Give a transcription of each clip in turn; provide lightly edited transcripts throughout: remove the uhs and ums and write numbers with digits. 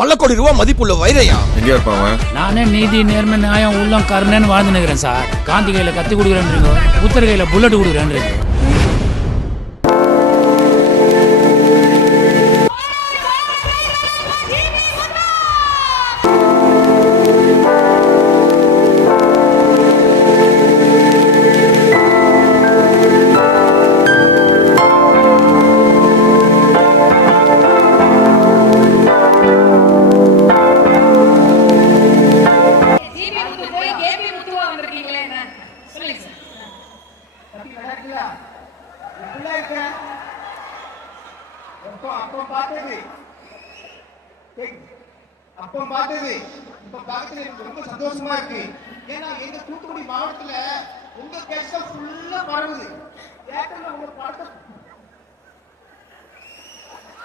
பல கோடி ரூபாய் மதிப்புள்ள வைரையா எங்க இருப்பாங்க? நானே நீதி நேர்மை நியாயம் உள்ளம் கருணைன்னு வாழ்ந்து நிற்கிறேன் சார். காந்தி கையில கத்தி கொடுக்குறேன்றீங்க, புத்தர் கையில புல்லட் கொடுக்குறேன்றீங்க. அப்ப பார்த்தது இப்ப பார்க்கறது எனக்கு ரொம்ப சந்தோஷமா இருக்கு. ஏன்னா எங்க தூத்துக்குடி மாவட்டத்துல உங்க கஷ்டம் ஃபுல்லா பரவுது. ஏக்கர்ல உங்க படத்தை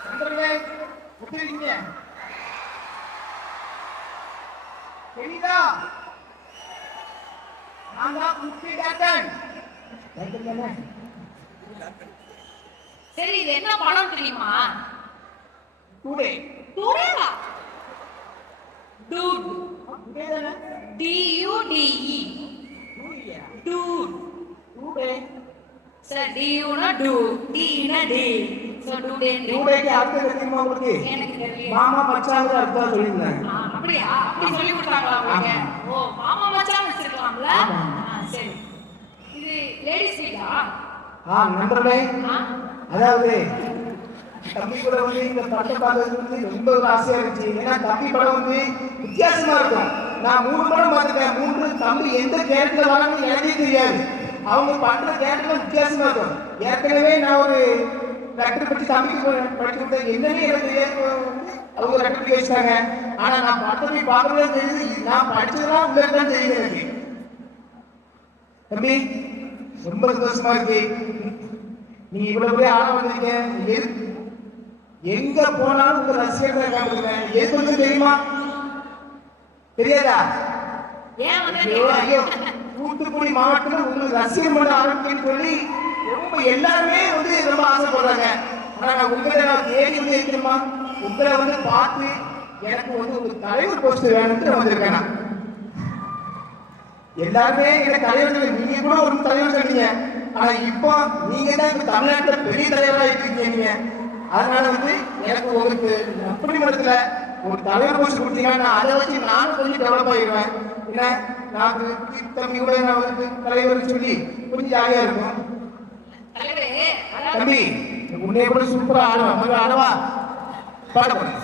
நண்பர்களே எப்படி இருக்கீங்க? தெரியுதா? நான் தான் குட்டி டாக்டர். சரி, இது என்ன படம் தெரியுமா? டுடே டுடேவா? Dude. D-U-D-E. Dude. Today sir, D-U னா டூ, D-னா டே. So today. டுடேக்கு அர்த்தம் தெரியுமா உங்களுக்கு? எனக்கு தெரியல. மாமா மச்சான் அர்த்தம் சொல்லிருந்தாங்க. அப்படியா? அப்படி சொல்லி கொடுத்தாங்களா உங்களுக்கு? ஓ, மாமா மச்சான் வச்சிருக்கலாம்ல? சரி. இது லேடிஸ் வீடா? நண்பர்களே, அதாவது தம்பி கூட வந்து இந்த படம் பார்த்தது வந்து ரொம்ப ஒரு ஆசையா இருந்துச்சு. ஏன்னா தம்பி படம் வந்து வித்தியாசமா இருக்கும். நான் 3 படம் பார்த்துட்டேன். 3 தம்பி எந்த கேரக்டர் வராங்கன்னு எனக்கே தெரியாது. அவங்க பண்ற கேரக்டர் வித்தியாசமா இருக்கும். ஏற்கனவே நான் ஒரு ரெக்கர் பற்றி தம்பிக்கு படிச்சு கொடுத்தேன். என்னன்னு எனக்கு தெரியாது. அவங்க ரெக்கர் பண்ணி வச்சிட்டாங்க. ஆனா நான் படத்தை பார்க்கவே தெரியுது. நான் படிச்சதெல்லாம் உள்ள தான் தெரியுது எனக்கு. தம்பி ரொம்ப சந்தோஷமா இருக்கு. நீ இவ்வளவு பெரிய ஆளா வந்திருக்க. எங்க போனாலும் உங்க ரசிகர்களை காட்டுறேன். எது தெரியுமா? தெரியாதா? ஏன் வந்து ஐயோ, தூத்துக்குடி மாவட்டத்தில் உங்களுக்கு ரசிகர் மன்ற ஆரம்பிச்சுன்னு சொல்லி ரொம்ப எல்லாருமே வந்து ரொம்ப ஆசைப்படுறாங்க. ஆனா நான் உங்களை நான் தேடி வந்து தெரியுமா, உங்களை வந்து பார்த்து எனக்கு வந்து ஒரு தலைவர் போஸ்ட் வேணும்னு வந்திருக்கேன். நான் எல்லாருமே எனக்கு தலைவர், நீங்க கூட ஒரு தலைவர் சொன்னீங்க. ஆனா இப்போ நீங்க தான் இப்ப தமிழ்நாட்டுல பெரிய தலைவராக இருக்கீங்க. நீங்க அதனால வந்து எனக்கு உங்களுக்கு அப்படி மடத்துல ஒரு தலைவர் போஸ்ட் கொடுத்தீங்கன்னா அதை வச்சு நானும் கொஞ்சம் டெவலப் ஆகிடுவேன். ஏன்னா நான் தம்பி கூட நான் வந்து தலைவர் சொல்லி கொஞ்சம் ஜாலியா இருக்கும். தம்பி உன்னைய கூட சூப்பரா ஆடுவேன். ஆடவா? பாட போறேன்.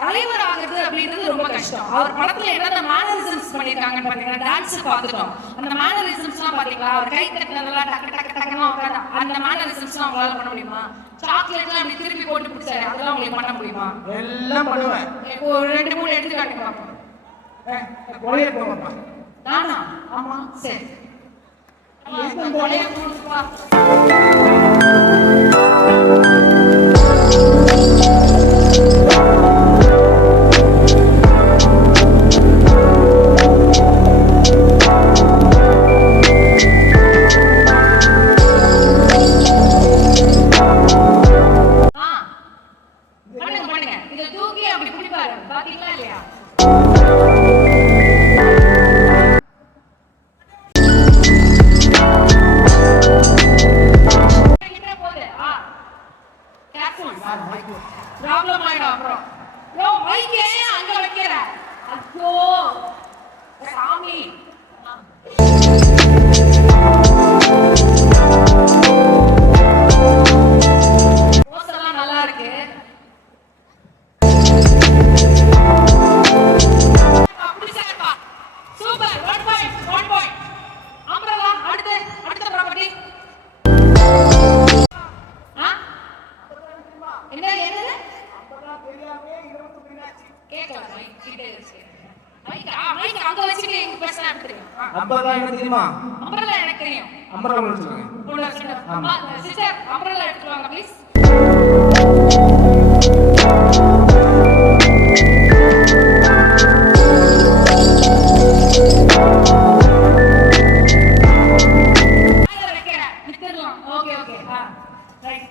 தலைவர் ஆகிறது அப்படின்றது ரொம்ப கஷ்டம். அவர் படத்துல என்னென்ன மேனரிசம்ஸ் பண்ணிருக்காங்கன்னு பாத்தீங்கன்னா, டான்ஸ் பார்த்துட்டோம். அந்த மேனரிசம்ஸ்லாம் பாத்தீங்களா, அவர் கை தட்டினதெல்லாம் டக்கு டக்கு டக்குன்னு உட்காந்து அந்த மேனரிசம்ஸ்லாம் அவங்களால பண்ண முடியுமா? சாக்லேட்லாம் அப்படி திருப்பி போட்டு பிடிச்சாரு, அதெல்லாம் உங்களுக்கு பண்ண முடியுமா? எல்லாம் பண்ணுவேன். ஒரு 2-3 எடுத்து காட்டுங்க பாப்போம். நானா? ஆமா, சரி. கொலையை கொடுப்பா. ப்ராப்ளம் ஆயிடும் அப்புறம். யோ, மைக்கே அங்க வைக்கிற. ஐயோ சாமி. போஸ்டெல்லாம் நல்லா இருக்கு. அப்படி சார்ப்பா. சூப்பர். 1 பாயிண்ட். அம்ரலா அடுத்த ப்ராப்பர்ட்டி. என்ன என்னது? கேட்கலாம். மைக் அங்க வச்சுட்டு எங்க பேசலாம் எடுத்துருங்க. அம்பர்லா என்ன தெரியுமா? அம்பர்லா எனக்கு தெரியும். அம்பர்லா ஒன்று சொல்லுங்க. சிஸ்டர் அம்பர்லா எடுத்துட்டு வாங்க ப்ளீஸ். Okay okay right.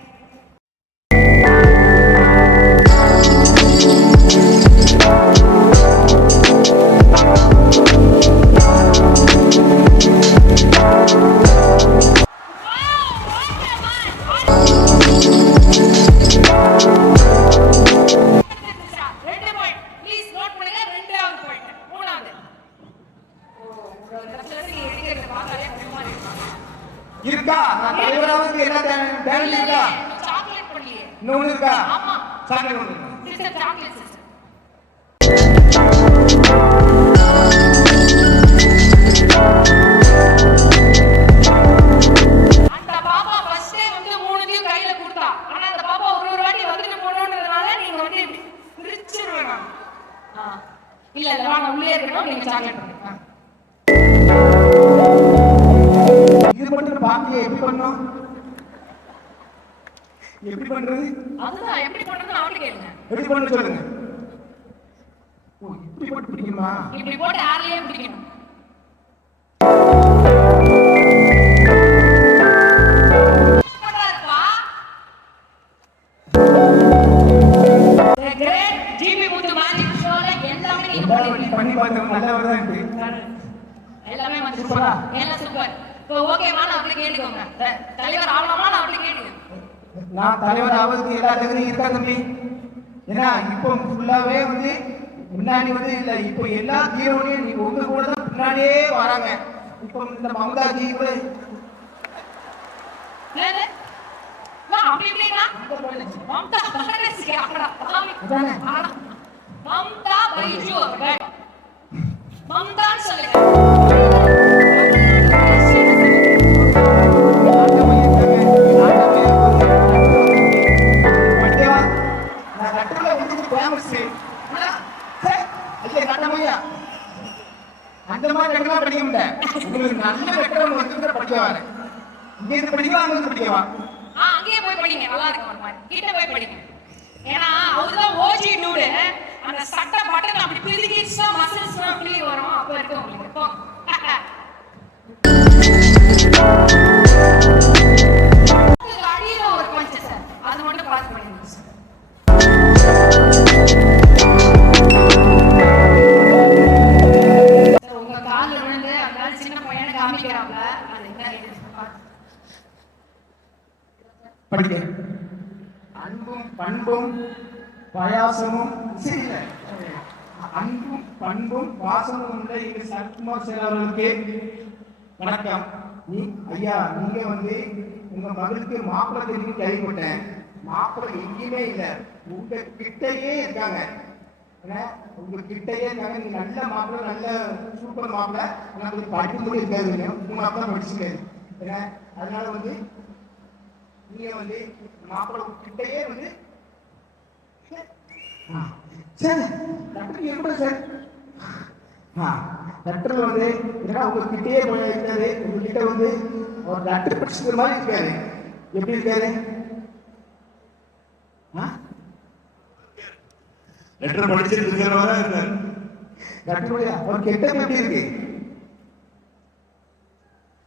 இருக்கா? நான் தலைவராவுக்கு என்ன டேலண்ட் இருக்கா? சாக்லேட் பண்ணலையே. இன்னொன்னு இருக்கா? ஆமா. சாக்லேட் ஒன்று. Sister chocolate sister. அந்த பாப்பா ஃபர்ஸ்டே வந்து மூணுத்தையும் கையில கொடுத்தா. ஆனா அந்த பாப்பா ஒரு வாட்டி வந்துட்டு போறோம்ன்றதுனால நீங்க வந்து பிரிச்சிருவேன் நான். இல்ல இல்ல நான் உள்ளே இருக்கணும் நீங்க சாக்லேட் பண்ணுங்க. இது மட்டும் பாக்கிய எப்படி பண்ணோம்? எப்படி பண்றது? அதுதான் எப்படி பண்றதுன்னு அவர்கிட்ட கேளுங்க. எப்படி பண்ண சொல்லுங்க. ஓ இப்படி போட்டு பிடிக்குமா? இப்படி போட்டு ஆர்லயே பிடிக்கணும். பண்றாருப்பா. The great GB Muthu magic ஷோல எல்லாமே நீங்க பண்ணி பார்த்தோம் நல்லா வருதான்னு. எல்லாமே வந்து சூப்பரா. எல்லாம் சூப்பர். இப்போ ஓகேவா நான் அப்படி கேட்டுக்கோங்க. தலைவர் ஆவலாமா நான் அப்படி கேட்டுக்கோங்க. நான் தலைவர் ஆவதுக்கு எல்லா தகுதியும் இருக்கா தம்பி? ஏன்னா இப்போ ஃபுல்லாவே வந்து முன்னாடி வந்து இல்ல இப்போ எல்லா ஹீரோனையும் நீங்க உங்க கூட தான் பின்னாடியே வராங்க. இப்போ இந்த மம்தாஜி கூட என்னது? நான் அப்படி இல்லைனா மம்தா பைஜு ஆடா. மம்தா பைஜு அவர்கள். மம்தான் சொல்லுங்க. அந்த மாதிரி ரெண்டுலாம் படிக்க முடியாது. உங்களுக்கு நல்ல ரெக்கம் வந்து படிக்கவாரு. இங்க இருந்து படிக்கவா அங்க இருந்து படிக்கவா? அங்கேயே போய் படிங்க. நல்லா இருக்கும் ஒரு மாதிரி. கிட்ட போய் படிங்க. ஏன்னா அவர்தான் ஓஜி டூடு. அந்த சட்டை பட்டன் அப்படி பிரிக்கிச்சா மசில்ஸ்லாம் அப்படி வரும். அப்ப இருக்கு உங்களுக்கு. போ. அடியில ஒரு பஞ்ச் சார். அது மட்டும் பாஸ் பண்ணிடுங்க சார். உங்க கால்ல விழுந்து அந்த சின்ன பையனை காமிக்கிறாங்க. அது என்ன படிக்க அன்பும் பண்பும் பாயாசமும் சரியில்ல. அன்பும் பண்பும் பாசமும் உள்ள எங்க சரத்குமார் சார் அவர்களுக்கு வணக்கம். ஐயா நீங்க வந்து உங்க மகளுக்கு மாப்பிள்ளை தெரியும் கேள்விப்பட்டேன். மாப்பிள்ளை எங்கேயுமே இல்லை, உங்க கிட்டையே இருக்காங்க. உங்க கிட்டையே இருக்காங்க. நீங்க நல்ல மாப்பிள்ளை, நல்ல சூப்பர் மாப்பிள்ளை. ஆனால் கொஞ்சம் படிப்பு கூட இருக்காது. உங்க மாப்பிள்ளை படிச்சுக்காது. அதனால வந்து நீங்க வந்து மாப்பிள்ளை கிட்டையே வந்து சார் டாக்டர் எப்படி சார் டாக்டர் வந்து ஏன்னா உங்க கிட்டே இருக்காரு. உங்ககிட்ட வந்து ஒரு டாக்டர் படிச்சுக்கிற மாதிரி இருக்காரு. எப்படி இருக்காரு? லெட்டர் படிச்சிட்டு இருக்கிறவரா இருக்காரு. டாக்டர் அவர் கெட்டது எப்படி இருக்கு?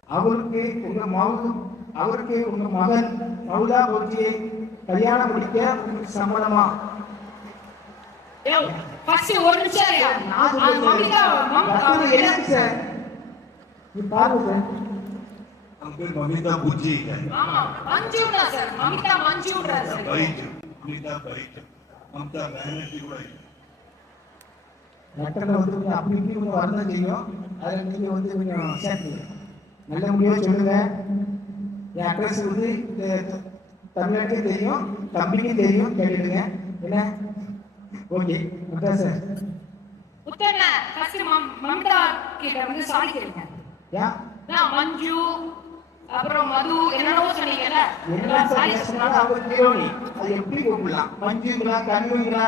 அவருக்கு உங்க மகன் மௌலா போச்சியை கல்யாணம் முடிக்க உங்களுக்கு சம்மதமா? ஃபர்ஸ்ட் ஒரு நிமிஷம் என்ன சார் நீ பாருங்க சார். हमको ममिता बुज्जी है। ஆமா மஞ்சுடா சார். மமிதா மஞ்சுடா சார். பைஜு மமிதா பைஜு மம்தா பேனர்ஜி கூட டாக்டர்ல வந்து கொஞ்சம் அப்படி இப்படி கொஞ்சம் வரணும் தெரியும். அதில் நீங்க வந்து கொஞ்சம் சேர்த்து நல்ல முடிவாக சொல்லுங்க. என் அட்ரஸ் வந்து தமிழ்நாட்டுக்கு தெரியும், தம்பிக்கும் தெரியும், கேட்டுடுங்க. என்ன ஓகே அதான் சார். உத்தரனா ஃபர்ஸ்ட் மம்தா கிட்ட வந்து சாரி கேளுங்க. யா நான் மஞ்சு அப்புறம் மது என்னனோ சொன்னீங்கல. என்ன சாரி சொன்னாலும் அவங்க ஹீரோனி. அது எப்படி கூப்பிடலாம்? மஞ்சுங்களா கண்ணுங்களா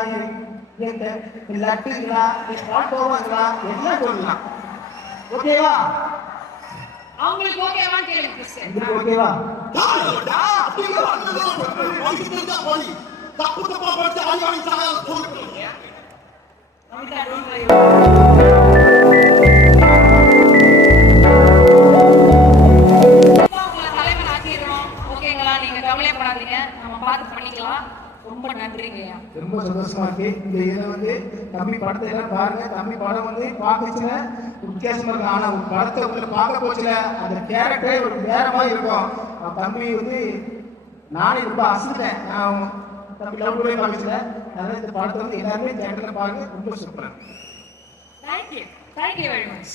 என்கிட்ட லட்டுங்களா பால்கோவாங்களா என்ன சொல்லலாம். ஓகேவா? அவங்களுக்கு ஓகேவான்னு கேளுங்க ஃபர்ஸ்ட். உங்களுக்கு ஓகேவா? உங்களை தலைவர் ஆக்கிடுறோம். ஓகேங்களா? நீங்க கவலைப்படாதீங்க, நம்ம பார்த்து பண்ணிக்கலாம். ரொம்ப நன்றிங்கய்யா. ரொம்ப சந்தோஷமா இருக்கு. இந்த இதில் வந்து தம்பி படத்தை எல்லாம் பாருங்க. தம்பி படம் வந்து பார்க்கச்சுல வித்தியாசமா இருக்கும். ஆனா ஒரு படத்தை உங்களை பார்க்க போச்சுல அந்த கேரக்டரே ஒரு வேற மாதிரி இருக்கும். தம்பி வந்து நானே ரொம்ப அசந்தேன். நான் தம்பி லவ் கூட பார்க்கச்சுல. அதனால இந்த படத்தை வந்து எல்லாருமே தேட்டரில் பாருங்க. ரொம்ப சூப்பரா இருக்கு. Thank you very much.